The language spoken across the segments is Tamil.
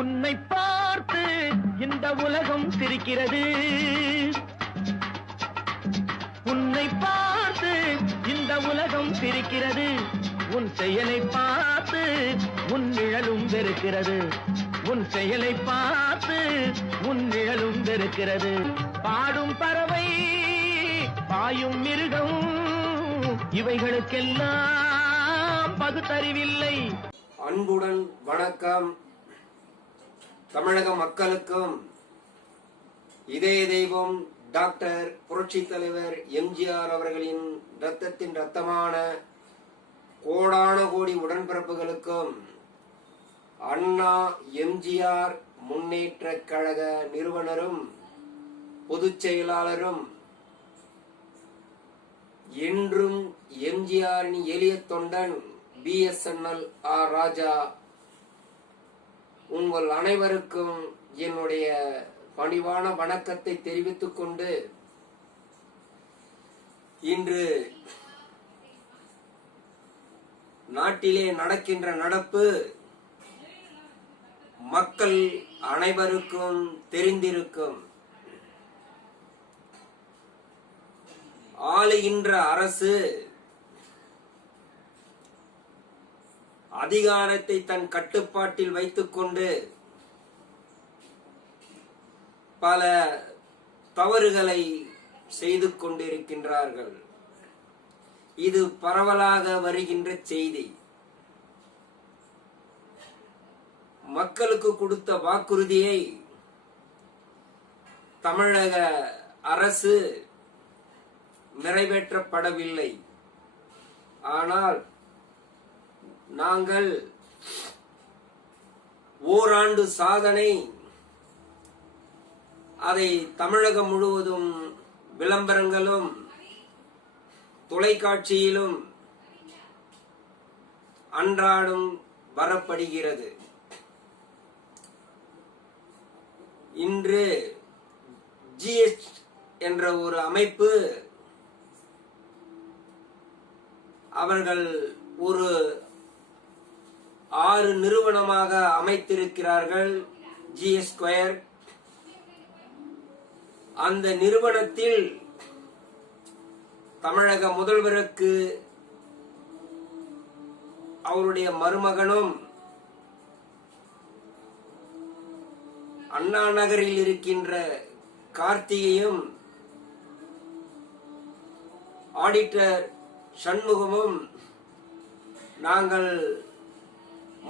உன்னை பார்த்து இந்த உலகம் சிரிக்கிறது. உன்னை பார்த்து இந்த உலகம் சிரிக்கிறது. உன் செயலை பார்த்து உன் நிழலும் வெறுக்கிறது. உன் செயலை பார்த்து உன் நிழலும் வெறுக்கிறது. பாடும் பறவை, பாயும் மிருகம், இவைகளுக்கெல்லாம் பகுத்தறிவில்லை. அன்புடன் வணக்கம். தமிழக மக்களுக்கும் இதய தெய்வம் டாக்டர் புரட்சி தலைவர் எம்ஜிஆர் அவர்களின் இரத்தத்தின் இரத்தமான கோடான கோடி உடன்பிறப்புகளுக்கும் அண்ணா எம்ஜிஆர் முன்னேற்ற கழக நிறுவனரும் பொதுச் செயலாளரும் என்றும் எம்ஜிஆரின் எளிய தொண்டன் BSNL ஆர் ராஜா உங்கள் அனைவருக்கும் என்னுடைய பணிவான வணக்கத்தை தெரிவித்துக் கொண்டு, இன்று நாட்டிலே நடக்கின்ற நடப்பு மக்கள் அனைவருக்கும் தெரிந்திருக்கும். ஆளுகின்ற அரசு அதிகாரத்தை தன் கட்டுப்பாட்டில் வைத்துக் கொண்டு பல தவறுகளை செய்து கொண்டிருக்கின்றார்கள். இது பரவலாக வருகின்ற செய்தி. மக்களுக்கு கொடுத்த வாக்குறுதியை தமிழக அரசு நிறைவேற்றப்படவில்லை. ஆனால் நாங்கள் ஓராண்டு சாதனை, அதை தமிழகம் முழுவதும் விளம்பரங்களும் தொலைக்காட்சியிலும் அன்றாடம் வரப்படுகிறது. இன்று GS என்ற ஒரு அமைப்பு, அவர்கள் ஒரு 6 நிறுவனமாக அமைத்திருக்கிறார்கள். GS². அந்த நிறுவனத்தில் தமிழக முதல்வருக்கு அவருடைய மருமகனும், அண்ணா நகரில் இருக்கின்ற கார்த்திகையும், ஆடிட்டர் சண்முகமும் நாங்கள்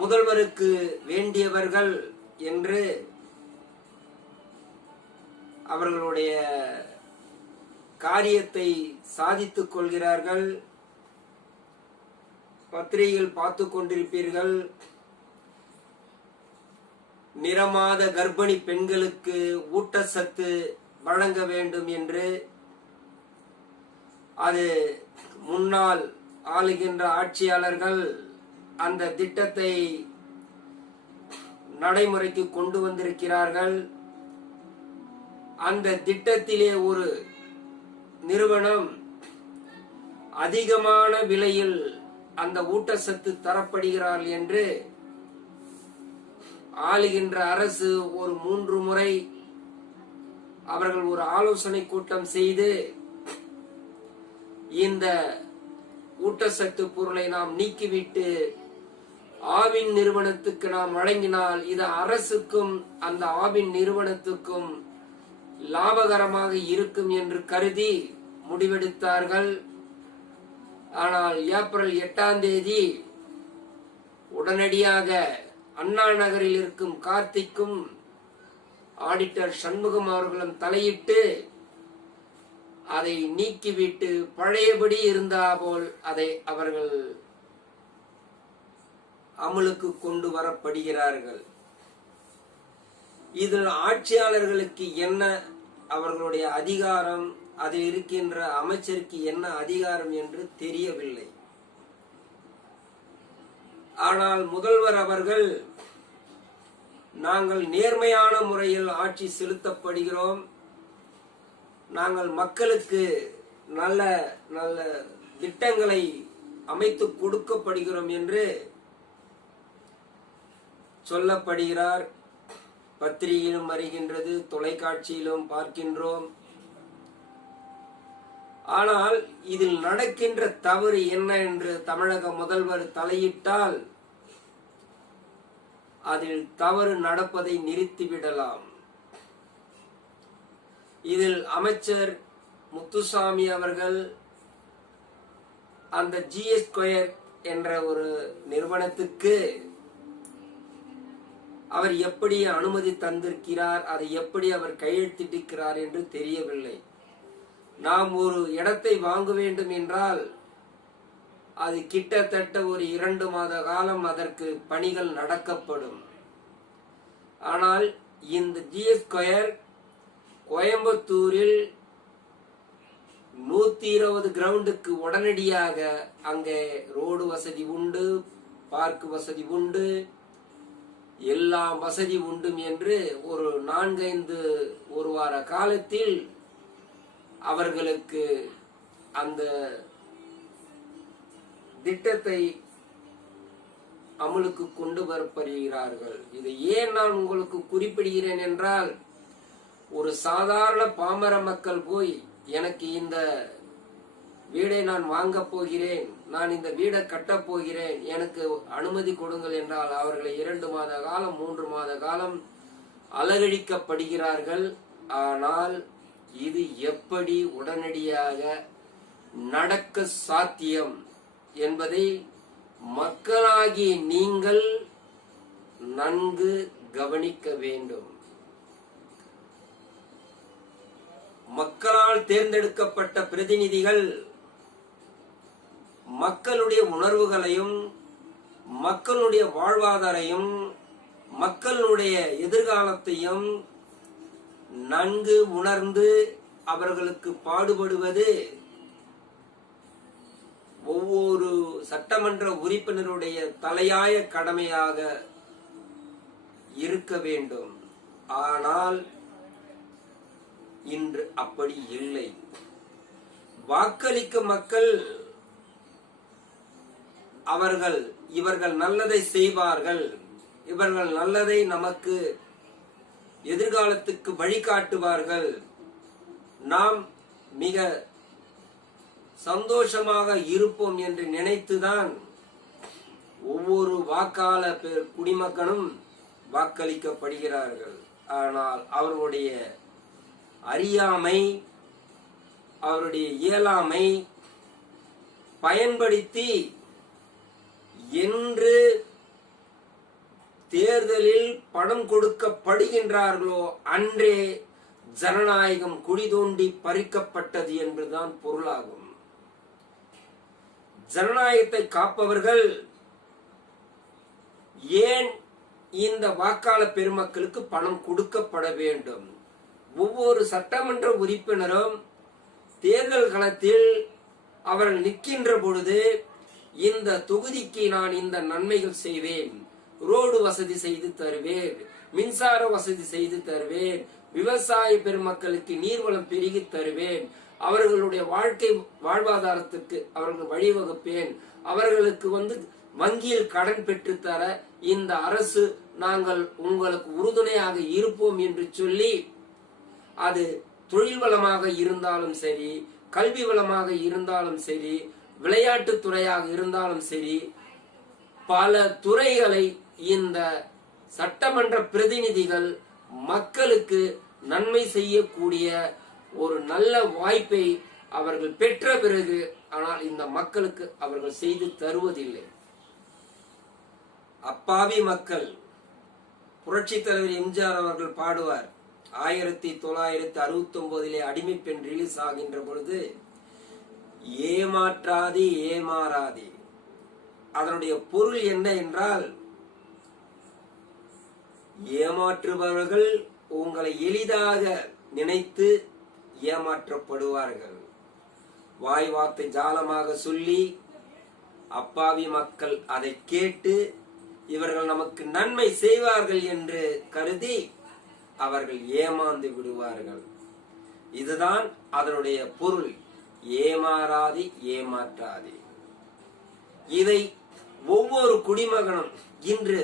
முதல்வருக்கு வேண்டியவர்கள் என்று அவர்களுடைய காரியத்தை சாதித்துக் கொள்கிறார்கள். பத்திரிகையில் பார்த்து கொண்டிருப்பீர்கள். நிறமாத கர்ப்பிணி பெண்களுக்கு ஊட்டச்சத்து வழங்க வேண்டும் என்று. அது முன்னாள் ஆளுகின்ற ஆட்சியாளர்கள் அந்த திட்டத்தை நடைமுறைக்கு கொண்டு வந்திருக்கிறார்கள். அந்த திட்டத்திலே ஒரு நிறுவனம் அதிகமான விலையில் அந்த ஊட்டச்சத்து தரப்படுகிறார்கள் என்று ஆளுகின்ற அரசு ஒரு 3 முறை அவர்கள் ஒரு ஆலோசனை கூட்டம் செய்து, இந்த ஊட்டச்சத்து பொருளை நாம் நீக்கிவிட்டு ஆவின் நிறுவனத்துக்கு நாம் வழங்கினால் இது அரசுக்கும் அந்த ஆவின் நிறுவனத்துக்கும் லாபகரமாக இருக்கும் என்று கருதி முடிவெடுத்தார்கள். ஆனால் ஏப்ரல் 8ஆம் தேதி உடனடியாக அண்ணா நகரில் இருக்கும் கார்த்திக்கும் ஆடிட்டர் சண்முகம் அவர்களும் தலையிட்டு அதை நீக்கிவிட்டு பழையபடி இருந்தா போல் அதை அவர்கள் அமலுக்கு கொண்டு வரப்படுகிறார்கள். இதில் ஆட்சியாளர்களுக்கு என்ன அவர்களுடைய அதிகாரம், அதில் இருக்கின்ற அமைச்சருக்கு என்ன அதிகாரம் என்று தெரியவில்லை. ஆனால் முதல்வர் அவர்கள், நாங்கள் நேர்மையான முறையில் ஆட்சி செலுத்தப்படுகிறோம், நாங்கள் மக்களுக்கு நல்ல நல்ல திட்டங்களை அமைத்து கொடுக்கப்படுகிறோம் என்று சொல்லப்படுகிறார். பத்திரிகையிலும் வருகின்றது, தொலைக்காட்சியிலும் பார்க்கின்றோம். ஆனால் இதில் நடக்கின்ற தவறு என்ன என்று தமிழக முதல்வர் தலையிட்டால் அதில் தவறு நடப்பதை நிறுத்திவிடலாம். இதில் அமைச்சர் முத்துசாமி அவர்கள் அந்த GS ஸ்கொயர் என்ற ஒரு நிறுவனத்துக்கு அவர் எப்படி அனுமதி தந்திருக்கிறார், அதை எப்படி அவர் கையெழுத்திட்டிருக்கிறார் என்று தெரியவில்லை. நாம் ஒரு இடத்தை வாங்க வேண்டும் என்றால் அது கிட்டத்தட்ட ஒரு 2 மாத காலம் அதற்கு பணிகள் நடக்கப்படும். ஆனால் இந்த GS ஸ்கொயர் கோயம்புத்தூரில் 120 கிரவுண்டுக்கு உடனடியாக அங்கே ரோடு வசதி உண்டு, பார்க் வசதி உண்டு, எல்லா வசதி உண்டு என்று ஒரு 4-5 ஒரு வார காலத்தில் அவர்களுக்கு அந்த திட்டத்தை அமலுக்கு கொண்டு வரப்படுகிறார்கள். இதை ஏன் நான் உங்களுக்கு குறிப்பிடுகிறேன் என்றால், ஒரு சாதாரண பாமர மக்கள் போய் எனக்கு இந்த வீடை நான் வாங்க போகிறேன், நான் இந்த வீடை கட்டப் போகிறேன், எனக்கு அனுமதி கொடுங்கள் என்றால் அவர்களை 2 மாத காலம் 3 மாத காலம் அலகழிக்கப்படுகிறார்கள். ஆனால் இது எப்படி உடனடியாக நடக்க சாத்தியம் என்பதை மக்களாகிய நீங்கள் நன்கு கவனிக்க வேண்டும். மக்களால் தேர்ந்தெடுக்கப்பட்ட பிரதிநிதிகள் மக்களுடைய உணர்வுகளையும் மக்களுடைய வாழ்வாதாரையும் மக்களுடைய எதிர்காலத்தையும் நன்கு உணர்ந்து அவர்களுக்கு பாடுபடுவது ஒவ்வொரு சட்டமன்ற உறுப்பினருடைய தலையாய கடமையாக இருக்க வேண்டும். ஆனால் இன்று அப்படி இல்லை. வாக்களிக்கும் மக்கள் இவர்கள் நல்லதை செய்வார்கள், இவர்கள் நல்லதை நமக்கு எதிர்காலத்துக்கு வழிகாட்டுவார்கள், நாம் மிக சந்தோஷமாக இருப்போம் என்று நினைத்துதான் ஒவ்வொரு வாக்காள குடிமக்களும் வாக்களிக்கப்படுகிறார்கள். ஆனால் அவர்களுடைய அறியாமை, அவருடைய இயலாமை பயன்படுத்தி என்று தேர்தலில் பணம் கொடுக்கப்படுகின்றார்களோ அன்றே ஜனநாயகம் குடி தோண்டி பறிக்கப்பட்டது என்பதுதான் பொருளாகும். ஜனநாயகத்தை காப்பவர்கள் ஏன் இந்த வாக்காளர் பெருமக்களுக்கு பணம் கொடுக்கப்பட வேண்டும்? ஒவ்வொரு சட்டமன்ற உறுப்பினரும் தேர்தல் களத்தில் அவர்கள் நிற்கின்ற பொழுது இந்த தொகுதிக்கு நான் இந்த நன்மைகள் செய்வேன், ரோடு வசதி செய்து தருவேன், மின்சார வசதி செய்து தருவேன், விவசாய பெருமக்களுக்கு நீர்வளம் பெருகி தருவேன், அவர்களுடைய வாழ்க்கை வாழ்வாதாரத்துக்கு அவர்கள் வழிவகுப்பேன், அவர்களுக்கு வங்கியில் கடன் பெற்று தர இந்த அரசு நாங்கள் உங்களுக்கு உறுதுணையாக இருப்போம் என்று சொல்லி, அது தொழில் வளமாக இருந்தாலும் சரி, கல்வி வளமாக இருந்தாலும் சரி, விளையாட்டு துறையாக இருந்தாலும் சரி, பல துறைகளை இந்த சட்டமன்ற பிரதிநிதிகள் மக்களுக்கு நன்மை செய்யக்கூடிய ஒரு நல்ல வாய்ப்பை அவர்கள் பெற்ற பிறகு, ஆனால் இந்த மக்களுக்கு அவர்கள் செய்து தருவதில்லை. அப்பாவி மக்கள். புரட்சி தலைவர் எம்ஜிஆர் அவர்கள் பாடுவார், 1969 அடிமை பெண் ரிலீஸ் ஆகின்ற பொழுது, ஏமாற்றாதே ஏமாறாதே. அதனுடைய பொருள் என்ன என்றால், ஏமாற்றுபவர்கள் உங்களை எளிதாக நினைத்து ஏமாற்றப்படுவார்கள். வாய் வார்த்தை ஜாலமாக சொல்லி அப்பாவி மக்கள் அதை கேட்டு இவர்கள் நமக்கு நன்மை செய்வார்கள் என்று கருதி அவர்கள் ஏமாந்து விடுவார்கள். இதுதான் அதனுடைய பொருள். ஏமாறாதே ஏமாற்றாதே. இதை ஒவ்வொரு குடிமகனும் இன்று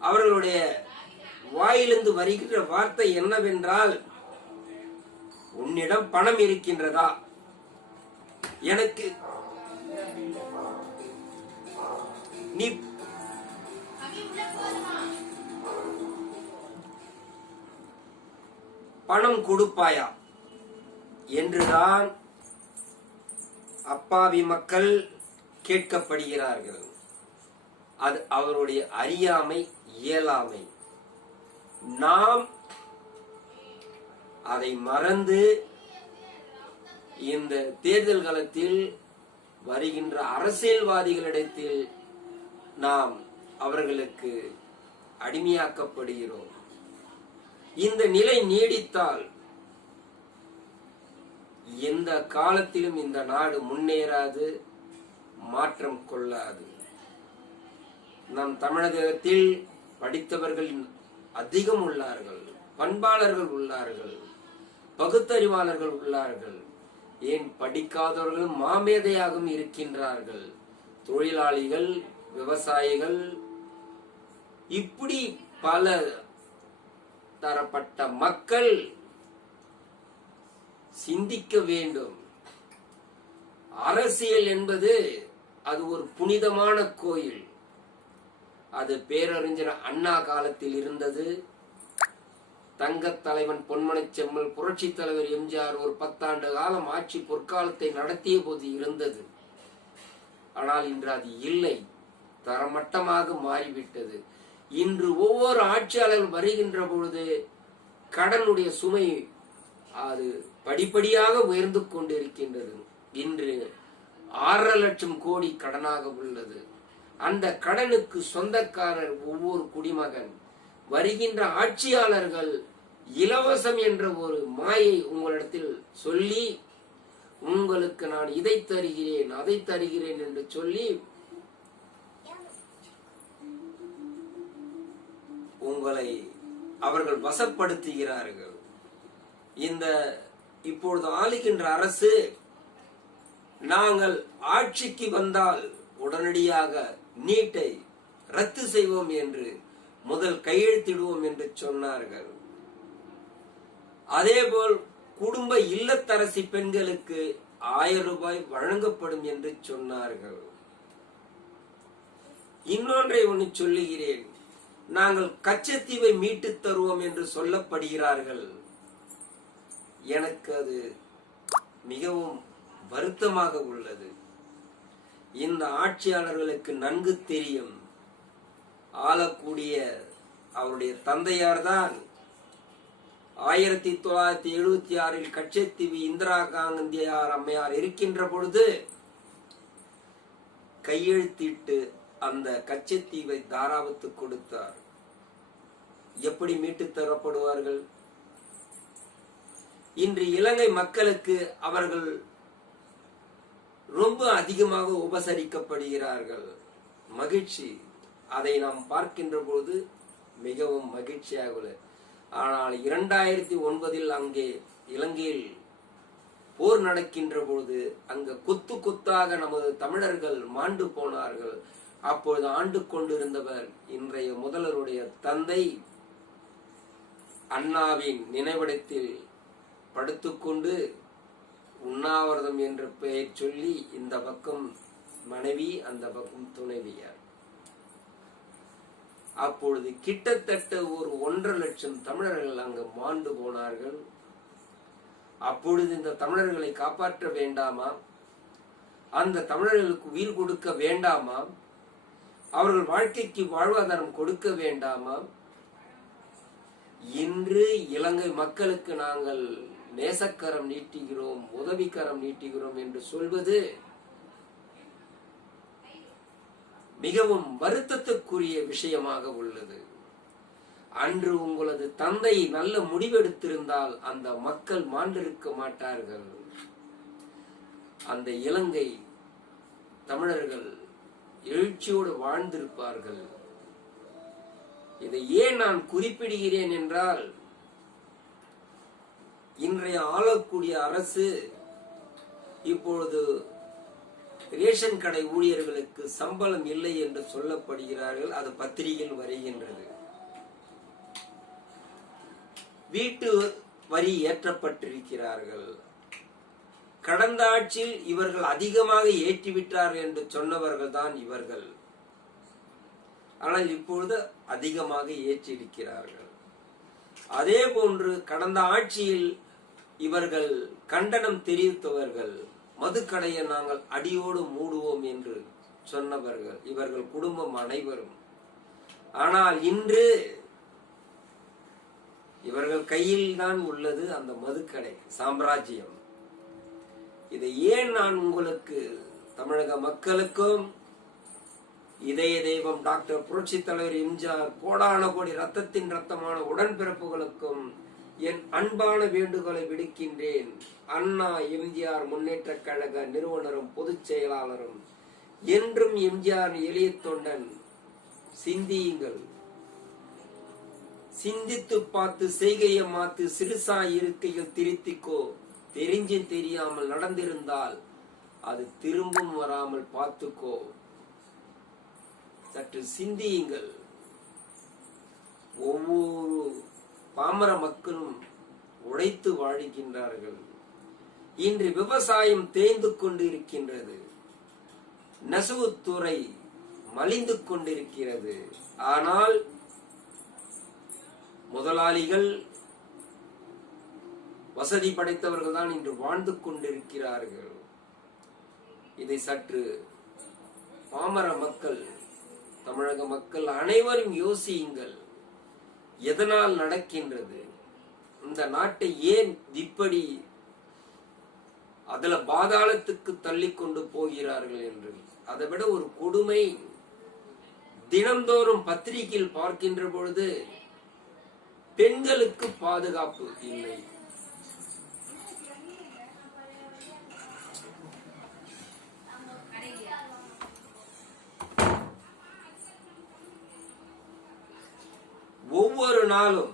அவர்களுடைய வாயிலிருந்து வருகின்ற வார்த்தை என்னவென்றால், உன்னிடம் பணம் இருக்கின்றதா? எனக்கு நீ பணம் கொடுப்பாயா என்றுதான் அப்பாவி மக்கள் கேட்கப்படுகிறார்கள். அது அவருடைய அறியாமை, இயலாமை. நாம் அதை மறந்து இந்த தேர்தல் காலத்தில் வருகின்ற அரசியல்வாதிகளிடத்தில் நாம் அவர்களுக்கு அடிமையாக்கப்படுகிறோம். இந்த நிலை நீடித்தால் எந்த காலத்திலும் இந்த நாடு முன்னேறாது, மாற்றம் கொள்ளாது. நம் தமிழகத்தில் படித்தவர்கள் அதிகம் உள்ளார்கள், பண்பாளர்கள் உள்ளார்கள், பகுத்தறிவாளர்கள் உள்ளார்கள். ஏன் படிக்காதவர்கள் மாமேதையாகவும் இருக்கின்றார்கள். தொழிலாளிகள், விவசாயிகள், இப்படி பல தரப்பட்ட மக்கள் சிந்திக்க வேண்டும். அரசியல் என்பது அது ஒரு புனிதமான கோயில். அது பேரறிஞர் அண்ணா காலத்தில் இருந்தது. தங்கத் தலைவன் பொன்மனச் செம்மல், புரட்சி தலைவர் எம்ஜிஆர் ஒரு 10 ஆண்டு காலம் ஆட்சி பொற்காலத்தை நடத்திய போது இருந்தது. ஆனால் இன்று அது இல்லை, தரமட்டமாக மாறிவிட்டது. இன்று ஒவ்வொரு ஆட்சியாளர்கள் வருகின்ற பொழுது கடனுடைய சுமை அது படிப்படியாக உயர்ந்து கொண்டிருக்கின்றது. இன்று 6.5 லட்சம் கோடி கடனாக உள்ளது. அந்த கடனுக்கு சொந்தக்காரர் ஒவ்வொரு குடிமகன். வருகின்ற ஆட்சியாளர்கள் இலவசம் என்ற ஒரு மாயை உங்களிடத்தில் சொல்லி, உங்களுக்கு நான் இதை தருகிறேன், அதை தருகிறேன் என்று சொல்லி உங்களை அவர்கள் வசப்படுத்துகிறார்கள். இந்த இப்பொழுது ஆளுகின்ற அரசு, நாங்கள் ஆட்சிக்கு வந்தால் உடனடியாக நீட்டை ரத்து செய்வோம் என்று முதல் கையெழுத்திடுவோம் என்று சொன்னார்கள். அதேபோல் குடும்ப இல்லத்தரசி பெண்களுக்கு 1000 ரூபாய் வழங்கப்படும் என்று சொன்னார்கள். இன்னொன்றை ஒன்று சொல்லுகிறேன், நாங்கள் கச்சத்தீவை மீட்டு தருவோம் என்று சொல்லப்படுகிறார்கள். எனக்கு அது மிகவும் வருத்தமாக உள்ளது. இந்த ஆட்சியாளர்களுக்கு நன்கு தெரியும், ஆளக்கூடிய அவருடைய தந்தையார் தான் 1976 கச்சத்தீவு இந்திரா காந்தியார் அம்மையார் இருக்கின்ற பொழுது கையெழுத்திட்டு அந்த கச்சத்தீவை தாராவுக்கு கொடுத்தார். எப்படி மீட்டு தரப்படுவார்கள்? இன்று இலங்கை மக்களுக்கு அவர்கள் ரொம்ப அதிகமாக உபசரிக்கப்படுகிறார்கள். மகிழ்ச்சி, அதை நாம் பார்க்கின்ற போது மிகவும் மகிழ்ச்சியாக உள்ளது. ஆனால் 2009 அங்கே இலங்கையில் போர் நடக்கின்ற பொழுது அங்கு கொத்து கொத்தாக நமது தமிழர்கள் மாண்டு போனார்கள். அப்பொழுது ஆண்டு கொண்டிருந்தவர் இன்றைய முதல்வருடைய தந்தை அண்ணாவின் நினைவிடத்தில் படுத்துக்கொண்டு உண்ணாவிரதம் என்ற பெயர் சொல்லி, இந்த பக்கம் மனைவி, அந்த பக்கம் துணைவியார். அப்பொழுது கிட்டத்தட்ட ஒரு 1.5 லட்சம் தமிழர்கள் அங்கு மாண்டு போனார்கள். அப்பொழுது இந்த தமிழர்களை காப்பாற்ற வேண்டாமா? அந்த தமிழர்களுக்கு உயிர் கொடுக்க வேண்டாமா? அவர்கள் வாழ்க்கைக்கு வாழ்வாதாரம் கொடுக்க வேண்டாமா? இன்று இலங்கை மக்களுக்கு நாங்கள் நேசக்கரம் நீட்டுகிறோம், உதவிக்கரம் நீட்டுகிறோம் என்று சொல்வது மிகவும் வருத்தத்துக்குரிய விஷயமாக உள்ளது. அன்று உங்களது தந்தை நல்ல முடிவெடுத்திருந்தால் அந்த மக்கள் மாண்டிருக்க மாட்டார்கள். அந்த இலங்கை தமிழர்கள் எழுச்சியோடு வாழ்ந்திருப்பார்கள். இதை ஏன் நான் குறிப்பிடுகிறேன் என்றால், இன்றைய ஆளக்கூடிய அரசு இப்பொழுது ரேஷன் கடை ஊழியர்களுக்கு சம்பளம் இல்லை என்று சொல்லப்படுகிறார்கள். அது பத்திரிகையில் வருகின்றது. வீட்டு வரி ஏற்றப்பட்டிருக்கிறார்கள். கடந்த ஆட்சியில் இவர்கள் அதிகமாக ஏற்றிவிட்டார்கள் என்று சொன்னவர்கள் தான் இவர்கள். ஆனால் இப்பொழுது அதிகமாக ஏற்றிருக்கிறார்கள். அதே போன்று கடந்த ஆட்சியில் இவர்கள் கண்டனம் தெரிவித்தவர்கள், மதுக்கடையை நாங்கள் அடியோடு மூடுவோம் என்று சொன்னவர்கள் இவர்கள் குடும்பம் அனைவரும். ஆனால் இன்று இவர்கள் கையில் தான் உள்ளது அந்த மதுக்கடை சாம்ராஜ்யம். இதை ஏன் நான் உங்களுக்கு, தமிழக மக்களுக்கும் இதய தெய்வம் டாக்டர் புரட்சி தலைவர் எம்ஜிஆர் கோடான கோடி ரத்தத்தின் ரத்தமான உடன்பிறப்புகளுக்கும் என் அன்பான வேண்டுகோளை விடுக்கின்றேன். அண்ணா எம்ஜிஆர் முன்னேற்ற கழக நிறுவனரும் பொதுச் செயலாளரும் என்றும் எம்ஜிஆர் எளிய தொண்டன். சிந்தியுங்கள், சிந்தித்து பார்த்து செய்கையை மாத்து, சிறுசா இருக்கையில் திருத்திக்கோ. தெரிஞ்சும் தெரியாமல் நடந்திருந்தால் அது திரும்பும் வராமல் பார்த்துக்கோ. சற்று சிந்தியுங்கள். ஒவ்வொரு பாமர மக்களும் உழைத்து வாழ்கின்றார்கள். இன்று விவசாயம் தேய்ந்து கொண்டிருக்கின்றது, நெசவுத்துறை மலிந்து கொண்டிருக்கிறது. ஆனால் முதலாளிகள், வசதி படைத்தவர்கள் தான் இன்று வாழ்ந்து கொண்டிருக்கிறார்கள். இதை சற்று பாமர மக்கள், தமிழக மக்கள் அனைவரும் யோசியுங்கள். எதனால் நடக்கின்றது? இந்த நாட்டை ஏன் இப்படி அதுல பாதாளத்துக்கு தள்ளி கொண்டு போகிறார்கள் என்று. அதை விட ஒரு கொடுமை, தினந்தோறும் பத்திரிகையில் பார்க்கின்ற பொழுது பெண்களுக்கு பாதுகாப்பு இல்லை. ஒவ்வொரு நாளும்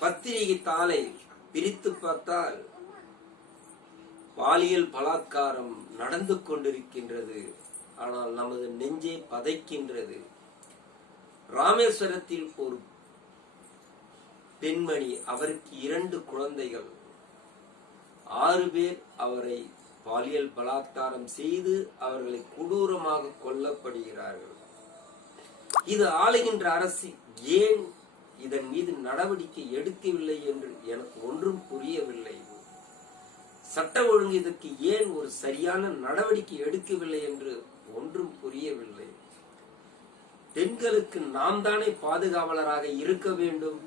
பத்திரிகை தாளை பிரித்து பார்த்தால் பாலியல் பலாத்காரம் நடந்து கொண்டிருக்கின்றது. ஆனால் நமது நெஞ்சே பதைக்கின்றது. ராமேஸ்வரத்தில் ஒரு பெண்மணி, அவருக்கு 2 குழந்தைகள், 6 பேர் அவரை பாலியல் பலாத்காரம் செய்து அவர்களை கொடூரமாக கொல்லப்படுகிறார்கள். இது ஆளுகின்ற அரசு ஏன் இதன் மீது நடவடிக்கை எடுக்கவில்லை என்று எனக்கு ஒன்றும் புரியவில்லை. சட்ட ஒழுங்கு இதற்கு ஏன் ஒரு சரியான நடவடிக்கை எடுக்கவில்லை என்று ஒன்றும் புரியவில்லை. பெண்களுக்கு நாம் தானே பாதுகாவலராக இருக்க வேண்டும்.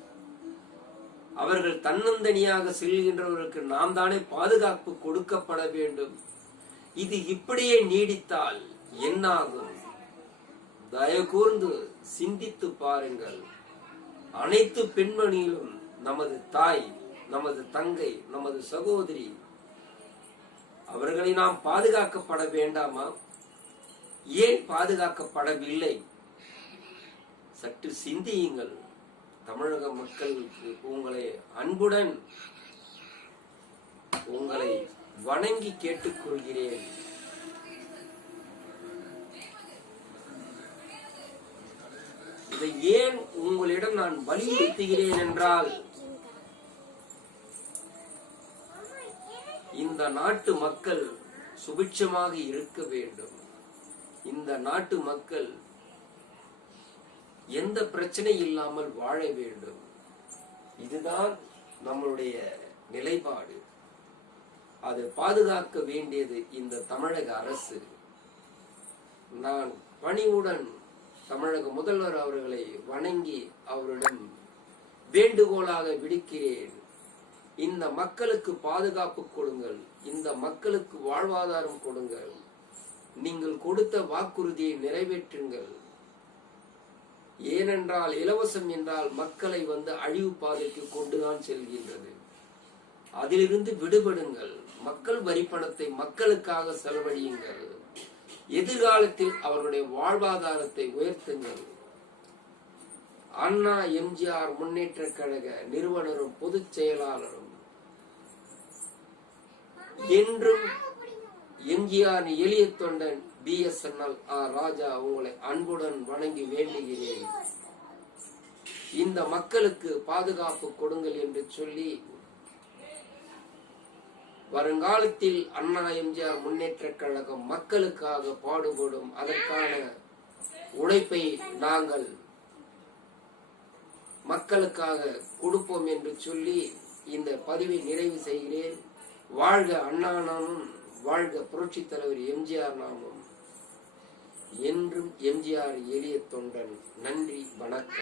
அவர்கள் தன்னந்தனியாக செல்கின்றவர்களுக்கு நாம் தானே பாதுகாப்பு கொடுக்கப்பட வேண்டும். இது இப்படியே நீடித்தால் என்னாகும்? தயவு கூர்ந்து சிந்தித்து பாருங்கள். அனைத்து பெண்மணியிலும் நமது தாய், நமது தங்கை, நமது சகோதரி, அவர்களை நாம் பாதுகாக்கப்பட வேண்டாமா? ஏன் பாதுகாக்கப்படவில்லை? சற்று சிந்தியுங்கள். தமிழக மக்களுக்கு உங்களை அன்புடன் உங்களை வணங்கி கேட்டுக்கொள்கிறேன். இதை ஏன் உங்களிடம் நான் வலியுறுத்துகிறேன் என்றால், இந்த நாட்டு மக்கள் சுபிட்சமாக இருக்க வேண்டும். இந்த நாட்டு மக்கள் எந்த பிரச்சனை இல்லாமல் வாழ வேண்டும். இதுதான் நம்மளுடைய நிலைப்பாடு. அதை பாதுகாக்க வேண்டியது இந்த தமிழக அரசு. நான் பணிவுடன் தமிழக முதல்வர் அவர்களை வணங்கி அவரிடம் வேண்டுகோளாக விடுக்கிறேன். இந்த மக்களுக்கு பாதுகாப்பு கொடுங்கள், இந்த மக்களுக்கு வாழ்வாதாரம் கொடுங்கள், நீங்கள் கொடுத்த வாக்குறுதியை நிறைவேற்றுங்கள். ஏனென்றால் இலவசம் என்றால் மக்களை அழிவு பாதைக்கு கொண்டுதான் செல்கின்றது. அதிலிருந்து விடுபடுங்கள். மக்கள் வரிப்பணத்தை மக்களுக்காக செலவழியுங்கள். எதிர்காலத்தில் அவர்களுடைய வாழ்வாதாரத்தை உயர்த்துங்கள். அண்ணா எம்ஜிஆர் முன்னேற்ற கழக நிறுவனரும் பொதுச் செயலாளரும் என்றும் எம்ஜிஆர் எளிய தொண்டன் BSNL ராஜா உங்களை அன்புடன் வணங்கி வேண்டுகிறேன். இந்த மக்களுக்கு பாதுகாப்பு கொடுங்கள் என்று சொல்லி வருங்காலத்தில் அண்ணா எம்ஜிஆர் முன்னேற்ற கழகம் மக்களுக்காக பாடுபடும். அதற்கான உழைப்பை நாங்கள் மக்களுக்காக கொடுப்போம் என்று சொல்லி இந்த பதிவை நிறைவு செய்கிறேன். வாழ்க அண்ணா நாமும், வாழ்க புரட்சி தலைவர் எம்ஜிஆர் நாமும். என்றும் எம்ஜிஆர் எளிய தொண்டன். நன்றி, வணக்கம்.